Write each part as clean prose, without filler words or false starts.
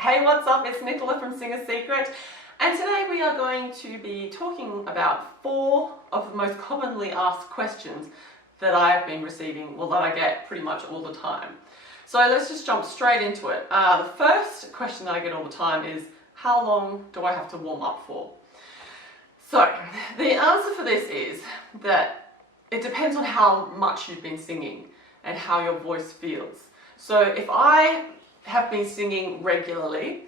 Hey, what's up? It's Nicola from Singer Secret, and today we are going to be talking about 4 of the most commonly asked questions that I've been receiving, well, that I get pretty much all the time. So let's just jump straight into it. The first question that I get all the time is, how long do I have to warm up for? So the answer for this is that it depends on how much you've been singing and how your voice feels. So if I have been singing regularly,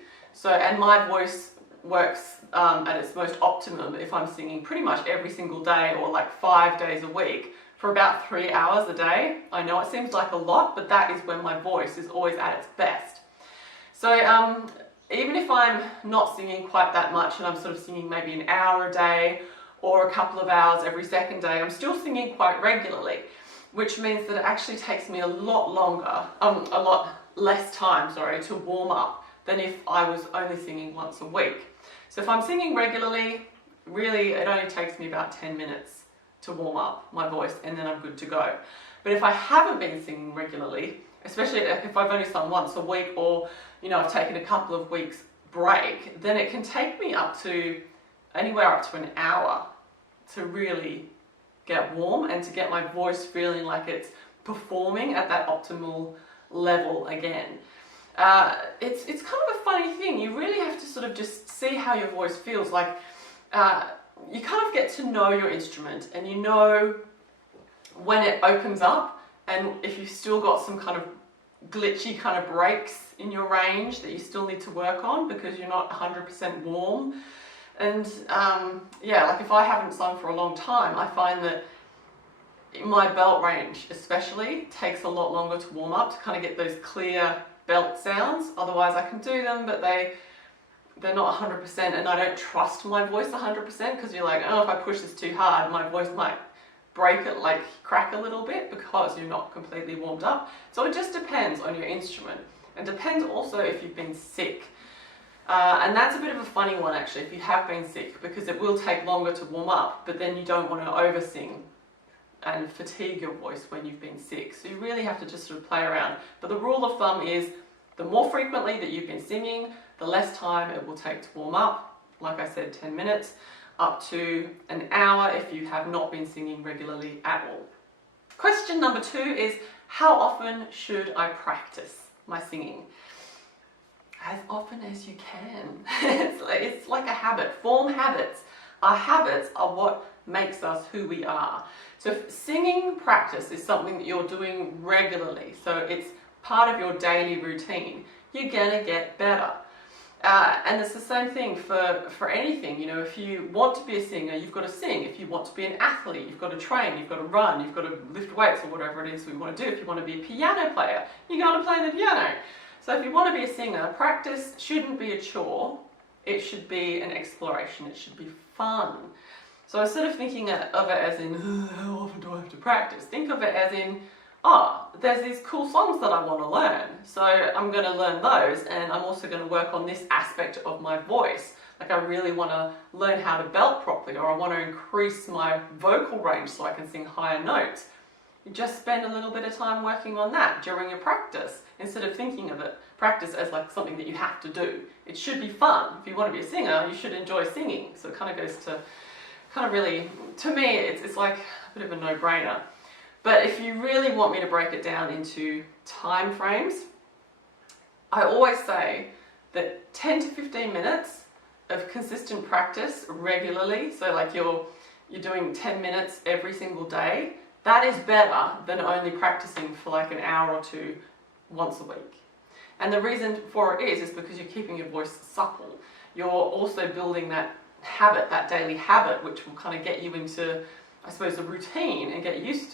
and my voice works at its most optimum if I'm singing pretty much every single day or like 5 days a week for about 3 hours a day. I know it seems like a lot, but that is when my voice is always at its best. So even if I'm not singing quite that much and I'm sort of singing maybe an hour a day or a couple of hours every second day, I'm still singing quite regularly, which means that it actually takes me a lot less time, to warm up than if I was only singing once a week. So if I'm singing regularly, really it only takes me about 10 minutes to warm up my voice and then I'm good to go. But if I haven't been singing regularly, especially if I've only sung once a week or I've taken a couple of weeks break, then it can take me anywhere up to an hour to really get warm and to get my voice feeling like it's performing at that optimal level again. It's kind of a funny thing. You really have to sort of just see how your voice feels. Like you kind of get to know your instrument and you know when it opens up and if you've still got some kind of glitchy kind of breaks in your range that you still need to work on because you're not 100% warm. And like if I haven't sung for a long time, I find that my belt range especially takes a lot longer to warm up to kind of get those clear belt sounds. Otherwise I can do them, but they're not 100%, and I don't trust my voice 100% because you're like, oh, if I push this too hard, my voice might break it, like crack a little bit because you're not completely warmed up. So it just depends on your instrument. It depends also if you've been sick. And that's a bit of a funny one actually, if you have been sick, because it will take longer to warm up, but then you don't want to oversing and fatigue your voice when you've been sick. So you really have to just sort of play around. But the rule of thumb is the more frequently that you've been singing, the less time it will take to warm up. Like I said, 10 minutes, up to an hour if you have not been singing regularly at all. Question number 2 is, how often should I practice my singing? As often as you can. It's like a habit. Form habits. Our habits are what makes us who we are. So if singing practice is something that you're doing regularly, so it's part of your daily routine, you're gonna get better. And it's the same thing for anything. If you want to be a singer, you've got to sing. If you want to be an athlete, you've got to train, you've got to run, you've got to lift weights or whatever it is we want to do. If you want to be a piano player, you got to play the piano. So if you want to be a singer, practice shouldn't be a chore. It should be an exploration. It should be fun. So instead of thinking of it as in, how often do I have to practice? Think of it as in, there's these cool songs that I want to learn. So I'm going to learn those, and I'm also going to work on this aspect of my voice. Like I really want to learn how to belt properly, or I want to increase my vocal range so I can sing higher notes. You just spend a little bit of time working on that during your practice, instead of thinking of practice as like something that you have to do. It should be fun. If you want to be a singer, you should enjoy singing. So it kind of goes to, to me, it's like a bit of a no-brainer. But if you really want me to break it down into time frames, I always say that 10 to 15 minutes of consistent practice regularly, so like you're doing 10 minutes every single day, that is better than only practicing for like an hour or 2 once a week. And the reason for it is because you're keeping your voice supple. You're also building that habit, that daily habit, which will kind of get you into, I suppose, a routine and you're used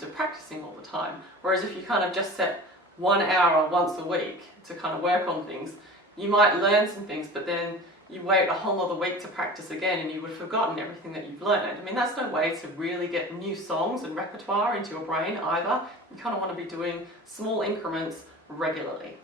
to practicing all the time. Whereas if you kind of just set 1 hour once a week to kind of work on things, you might learn some things, but then you wait a whole other week to practice again and you would have forgotten everything that you've learned. I mean, that's no way to really get new songs and repertoire into your brain either. You kind of want to be doing small increments regularly.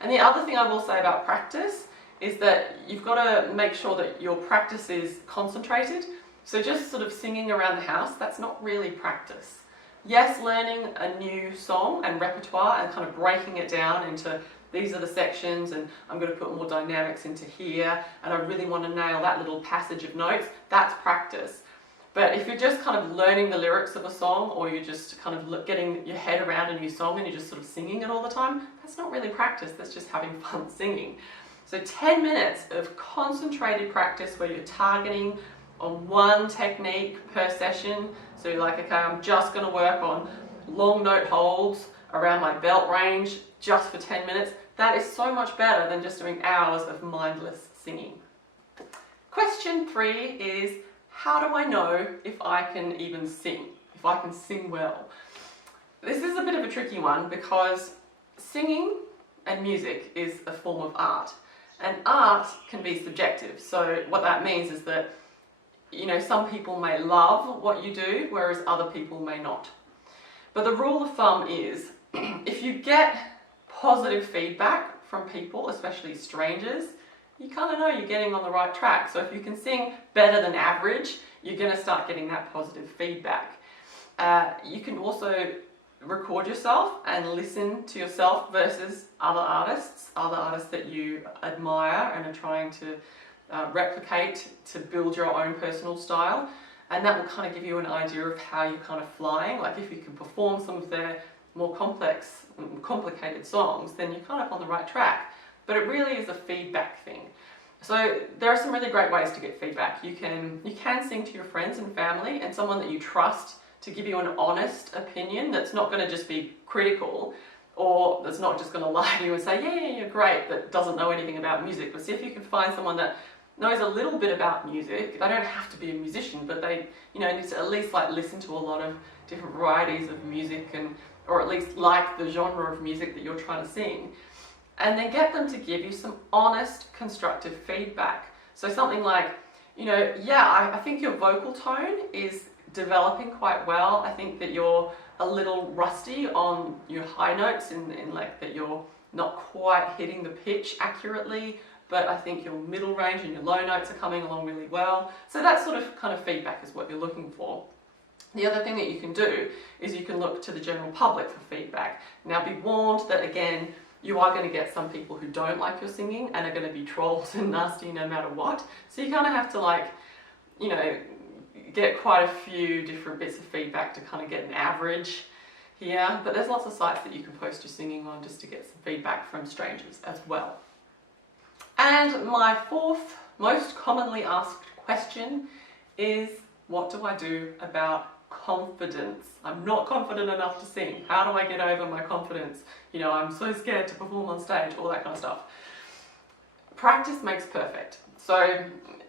And the other thing I will say about practice is that you've got to make sure that your practice is concentrated. So just sort of singing around the house, that's not really practice. Yes, learning a new song and repertoire and kind of breaking it down into these are the sections and I'm going to put more dynamics into here and I really want to nail that little passage of notes, that's practice. But if you're just kind of learning the lyrics of a song, or you're just kind of getting your head around a new song and you're just sort of singing it all the time, that's not really practice, that's just having fun singing. So 10 minutes of concentrated practice where you're targeting on one technique per session. So you're like, okay, I'm just going to work on long note holds around my belt range just for 10 minutes. That is so much better than just doing hours of mindless singing. Question 3 is, how do I know if I can even sing, if I can sing well? This is a bit of a tricky one because singing and music is a form of art, and art can be subjective. So what that means is that, you know, some people may love what you do, whereas other people may not. But the rule of thumb is, if you get positive feedback from people, especially strangers, you kind of know you're getting on the right track. So if you can sing better than average, you're going to start getting that positive feedback. You can also record yourself and listen to yourself versus other artists that you admire and are trying to replicate to build your own personal style. And that will kind of give you an idea of how you're kind of flying. Like if you can perform some of their more complex and complicated songs, then you're kind of on the right track. But it really is a feedback thing. So there are some really great ways to get feedback. You can sing to your friends and family and someone that you trust to give you an honest opinion that's not going to just be critical, or that's not just going to lie to you and say, yeah, you're great, but doesn't know anything about music. But see if you can find someone that knows a little bit about music. They don't have to be a musician, but they, you know, need to at least like listen to a lot of different varieties of music, and or at least like the genre of music that you're trying to sing. And then get them to give you some honest, constructive feedback. So something like, you know, yeah, I think your vocal tone is developing quite well. I think that you're a little rusty on your high notes, in like that you're not quite hitting the pitch accurately, but I think your middle range and your low notes are coming along really well. So that sort of kind of feedback is what you're looking for. The other thing that you can do is you can look to the general public for feedback. Now be warned that, again, you are going to get some people who don't like your singing and are going to be trolls and nasty no matter what. So you kind of have to, like, you know, get quite a few different bits of feedback to kind of get an average here. But there's lots of sites that you can post your singing on just to get some feedback from strangers as well. And my 4th most commonly asked question is, what do I do about confidence? I'm not confident enough to sing. How do I get over my confidence? You know, I'm so scared to perform on stage, all that kind of stuff. Practice makes perfect. So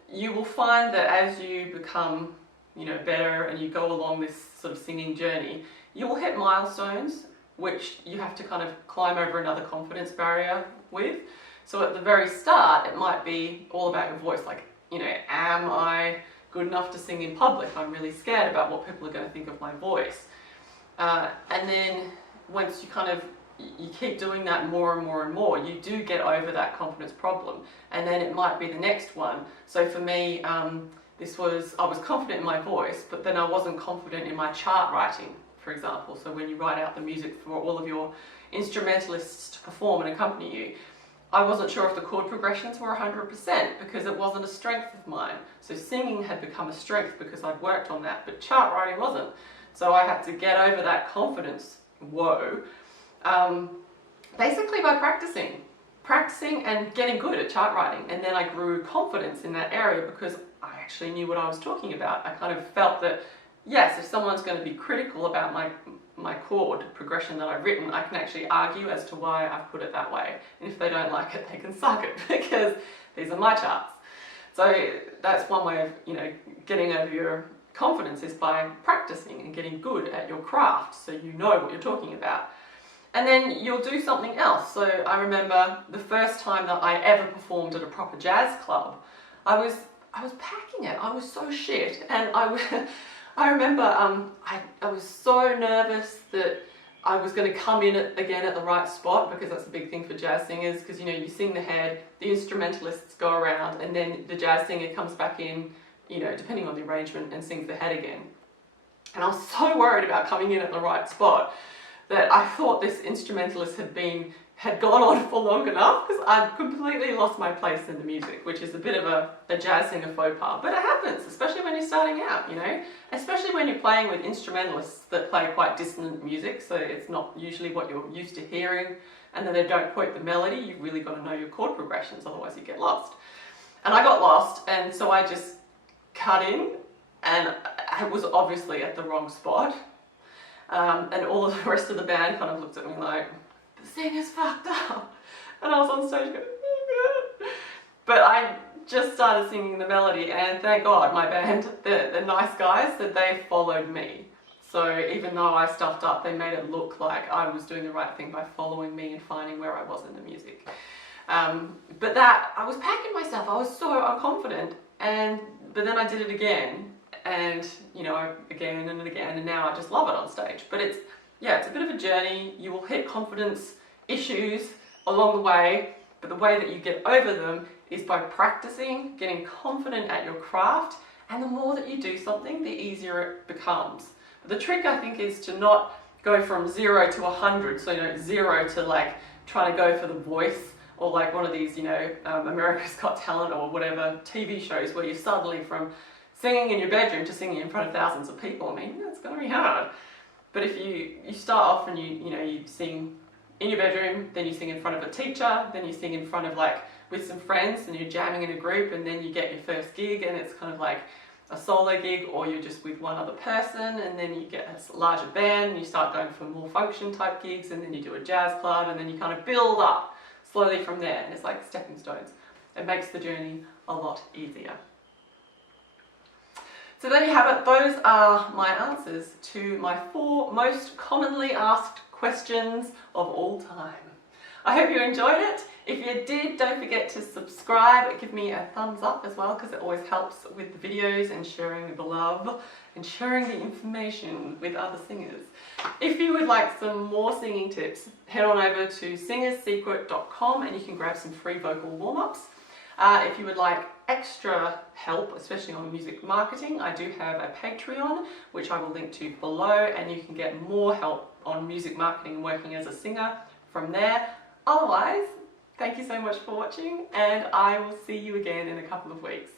you will find that as you become, you know, better and you go along this sort of singing journey, you will hit milestones which you have to kind of climb over another confidence barrier with. So at the very start, it might be all about your voice. Like, you know, am I good enough to sing in public? I'm really scared about what people are going to think of my voice. And then once you keep doing that more and more and more, you do get over that confidence problem. And then it might be the next one. So for me, I was confident in my voice, but then I wasn't confident in my chart writing, for example. So when you write out the music for all of your instrumentalists to perform and accompany you, I wasn't sure if the chord progressions were 100% because it wasn't a strength of mine. So singing had become a strength because I'd worked on that, but chart writing wasn't. So I had to get over that confidence woe, basically by practicing and getting good at chart writing. And then I grew confidence in that area because I actually knew what I was talking about. I kind of felt that, yes, if someone's going to be critical about my chord progression that I've written, I can actually argue as to why I've put it that way. And if they don't like it, they can suck it because these are my charts. So that's one way of, you know, getting over your confidence, is by practicing and getting good at your craft so you know what you're talking about. And then you'll do something else. So I remember the first time that I ever performed at a proper jazz club, I was packing it. I was so shit, and I remember I was so nervous that I was going to come in again at the right spot, because that's a big thing for jazz singers, because, you know, you sing the head, the instrumentalists go around, and then the jazz singer comes back in, you know, depending on the arrangement, and sings the head again. And I was so worried about coming in at the right spot that I thought this instrumentalist had been had gone on for long enough because I'd completely lost my place in the music, which is a bit of a jazz singer faux pas. But it happens, especially when you're starting out, you know, especially when you're playing with instrumentalists that play quite dissonant music, so it's not usually what you're used to hearing, and then they don't quote the melody. You've really got to know your chord progressions, otherwise you get lost. And I got lost, and so I just cut in, and I was obviously at the wrong spot. And all of the rest of the band kind of looked at me like, the singer's fucked up. And I was on stage going, oh God. But I just started singing the melody, and thank God my band, the nice guys, that they followed me. So even though I stuffed up, they made it look like I was doing the right thing by following me and finding where I was in the music. But that, I was packing myself, I was so unconfident, but then I did it again, and you know, again and again, and now I just love it on stage. But it's a bit of a journey. You will hit confidence issues along the way, but the way that you get over them is by practicing, getting confident at your craft, and the more that you do something, the easier it becomes. But the trick, I think, is to not go from 0 to 100, so you know, 0 to like trying to go for the voice, or like one of these, you know, America's Got Talent or whatever TV shows where you're suddenly from singing in your bedroom to singing in front of thousands of people. I mean, that's going to be hard. But if you start off and you sing in your bedroom, then you sing in front of a teacher, then you sing in front of like with some friends, and you're jamming in a group, and then you get your first gig, and it's kind of like a solo gig, or you're just with one other person, and then you get a larger band, and you start going for more function type gigs, and then you do a jazz club, and then you kind of build up slowly from there. And it's like stepping stones. It makes the journey a lot easier. So there you have it. Those are my answers to my 4 most commonly asked questions of all time. I hope you enjoyed it. If you did, don't forget to subscribe. Give me a thumbs up as well, because it always helps with the videos and sharing the love and sharing the information with other singers. If you would like some more singing tips, head on over to singerssecret.com and you can grab some free vocal warm-ups. If you would like extra help, especially on music marketing, I do have a Patreon, which I will link to below, and you can get more help on music marketing and working as a singer from there. Otherwise, thank you so much for watching, and I will see you again in a couple of weeks.